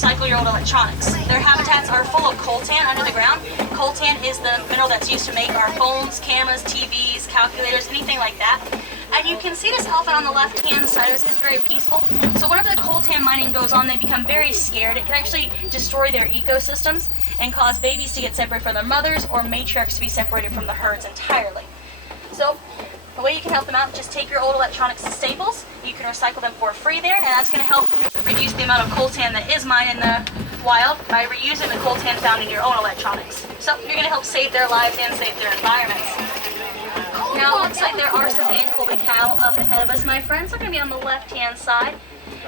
recycle your old electronics. Their habitats are full of coltan under the ground. Coltan is the mineral that's used to make our phones, cameras, TVs, calculators, anything like that. And you can see this elephant on the left-hand side of us is very peaceful. So whenever the coltan mining goes on, they become very scared. It can actually destroy their ecosystems and cause babies to get separated from their mothers or matriarchs to be separated from the herds entirely. So the way you can help them out, just take your old electronics to Staples. You can recycle them for free there, and that's going to help reduce the amount of coltan that is mined in the wild by reusing the coltan found in your own electronics. So you're going to help save their lives and save their environments. Now it looks like there are some Ann-Colby cattle up ahead of us, my friends. They're going to be on the left-hand side.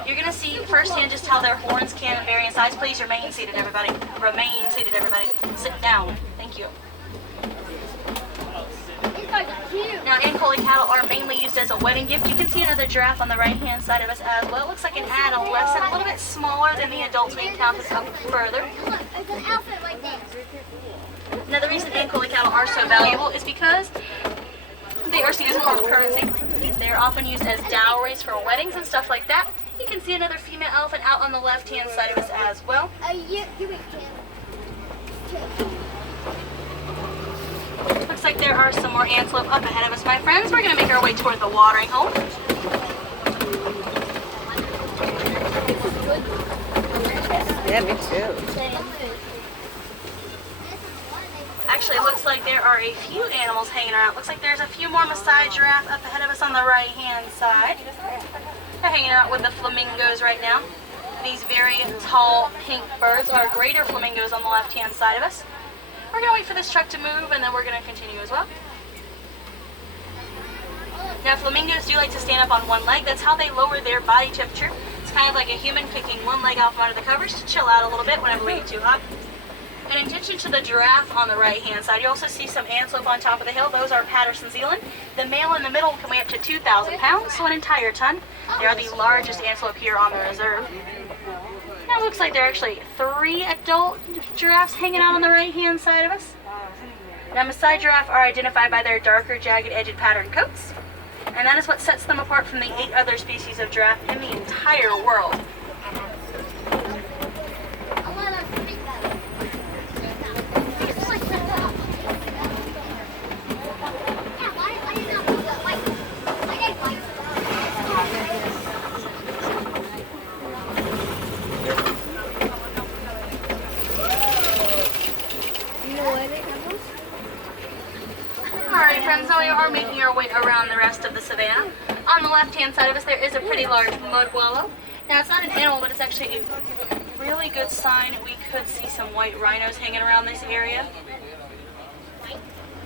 You're going to see firsthand just how their horns can vary in size. Please remain seated, everybody. Remain seated, everybody. Sit down. Thank you. Now, Ann-Colby cattle are mainly used as a wedding gift. You can see another giraffe on the right-hand side of us as well. It looks like an adolescent, a little bit smaller than the adults we encountered up further. Now, the reason Ann-Colby cattle are so valuable is because they are seen as a form of currency. They are often used as dowries for weddings and stuff like that. You can see another female elephant out on the left-hand side of us as well. Looks like there are some more antelope up ahead of us, my friends. We're going to make our way toward the watering hole. Yeah, me too. Actually, it looks like there are a few animals hanging around. Looks like there's a few more Maasai giraffe up ahead of us on the right-hand side. They're hanging out with the flamingos right now. These very tall pink birds are greater flamingos on the left-hand side of us. We're going to wait for this truck to move, and then we're going to continue as well. Now, flamingos do like to stand up on one leg. That's how they lower their body temperature. It's kind of like a human kicking one leg out from under the covers to chill out a little bit whenever we get too hot. In addition to the giraffe on the right-hand side, you also see some antelope on top of the hill. Those are Patterson Zealand. The male in the middle can weigh up to 2,000 pounds, so an entire ton. They are the largest antelope here on the reserve. Now it looks like there are actually 3 adult giraffes hanging out on the right-hand side of us. Now Maasai giraffe are identified by their darker, jagged-edged patterned coats, and that is what sets them apart from the 8 other species of giraffe in the entire world. So we are making our way around the rest of the savannah. On the left-hand side of us, there is a pretty large mud wallow. Now, it's not an animal, but it's actually a really good sign. We could see some white rhinos hanging around this area.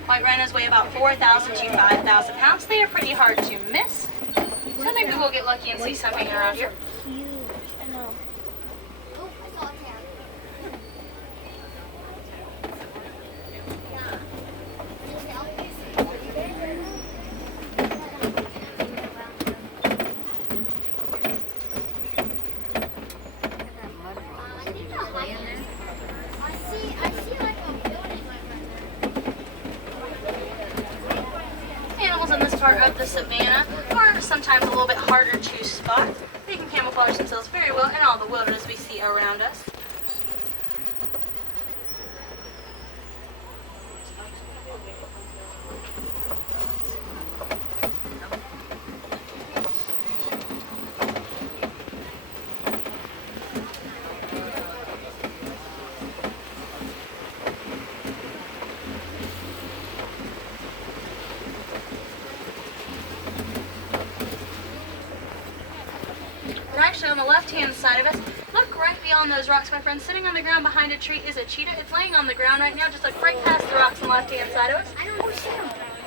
White rhinos weigh about 4,000 to 5,000 pounds. They are pretty hard to miss. So maybe we'll get lucky and see some hanging around here. Part of the savannah are sometimes a little bit harder to spot. They can camouflage themselves very well in all the wilderness we see around us. Actually, on the left-hand side of us, look right beyond those rocks, my friend. Sitting on the ground behind a tree is a cheetah. It's laying on the ground right now, just like right past the rocks on the left-hand side of us.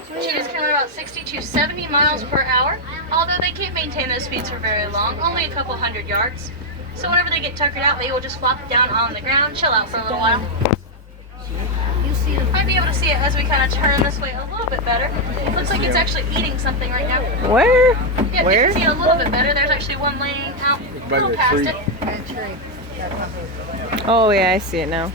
Cheetahs can run about 60 to 70 miles per hour, although they can't maintain those speeds for very long, only a couple hundred yards. So whenever they get tuckered out, they will just flop down on the ground, chill out for a little while. Might be able to see it as we kind of turn this way a little bit better. It looks like it's actually eating something right now. Where? Yeah, Where? you can see it a little bit better. There's actually one laying out a little past it. Oh yeah, I see it now.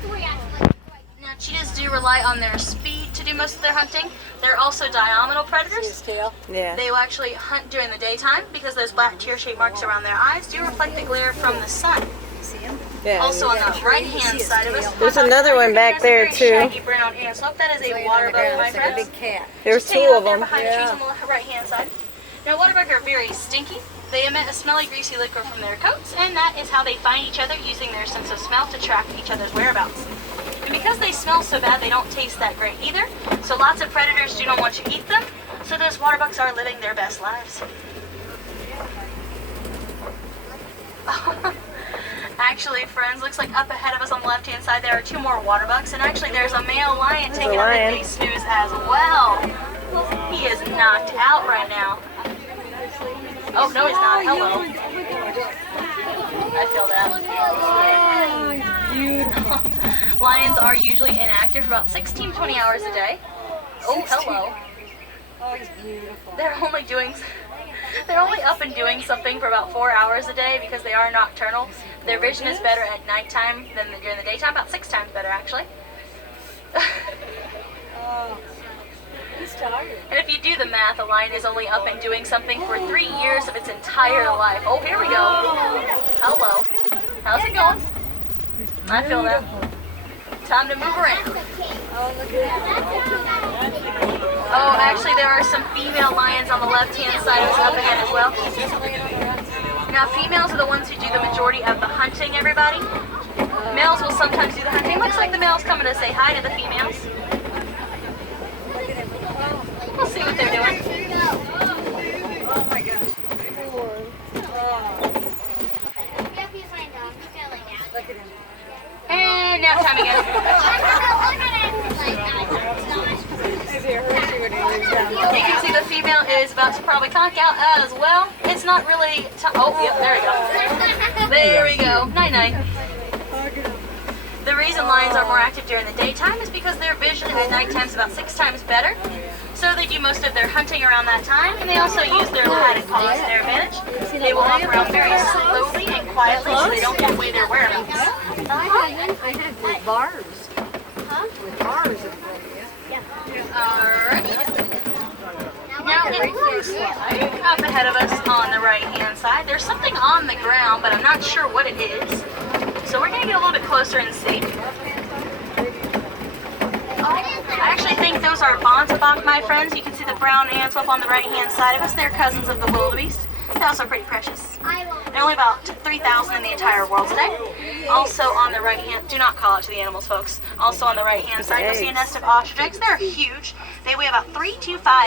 Now cheetahs do rely on their speed to do most of their hunting. They're also diameral predators. Yeah. They will actually hunt during the daytime because those black tear-shaped marks around their eyes do reflect the glare from the sun. See him? Yeah. Also on the right-hand side of us, There's another one back there, too. Shaggy brown antelope. That is a water bug, my friends. Big cat. There's Just hanging two out of there them. behind the trees on the right-hand side. Now, water bugs are very stinky. They emit a smelly, greasy liquid from their coats, and that is how they find each other, using their sense of smell to track each other's whereabouts. And because they smell so bad, they don't taste that great either. So lots of predators do not want to eat them. So those water bugs are living their best lives. Actually, friends, looks like up ahead of us on the left-hand side there are two more water bugs, and actually there's a male lion taking a midday snooze as well. He is knocked out right now. Oh, no, he's not. Hello. I feel that. Lions are usually inactive for about 16 to 20 hours a day. Oh, hello. Oh, he's beautiful. They're only up and doing something for about 4 hours a day because they are nocturnal. Their vision is better at nighttime than during the daytime, about 6 times better actually. Oh, he's tired. And if you do the math, a lion is only up and doing something for 3 years of its entire life. Oh, here we go. Hello. How's it going? I feel that. Time to move around. Oh, look at that. Oh, actually, there are some female lions on the left-hand side of us up ahead as well. Now, females are the ones who do the majority of the hunting, everybody. Males will sometimes do the hunting. Looks like the male's coming to say hi to the females. We'll see what they're doing. Oh my gosh. Look at him. And nap time again. You can see the female is about to probably conk out as well. It's not really oh, yep, there we go. There we go. Night-night. The reason lions are more active during the daytime is because their vision at nighttime is about 6 times better. So they do most of their hunting around that time, and they also use their padded paws to their advantage. They will walk around very slowly and quietly so they don't give away their whereabouts. I had with bars. With bars in front of you. Alright. Now it looks like up ahead of us on the right-hand side, there's something on the ground, but I'm not sure what it is. So we're going to get a little bit closer and see. I actually think those are Bontebok, my friends. You can see the brown antelope on the right-hand side of us. They're cousins of the wildebeest. They're also pretty precious. There are only about 3,000 in the entire world today. Also on the right-hand, do not call out to the animals, folks. Also on the right-hand side, you'll see a nest of ostrich eggs. They're huge. They weigh about 3 to 5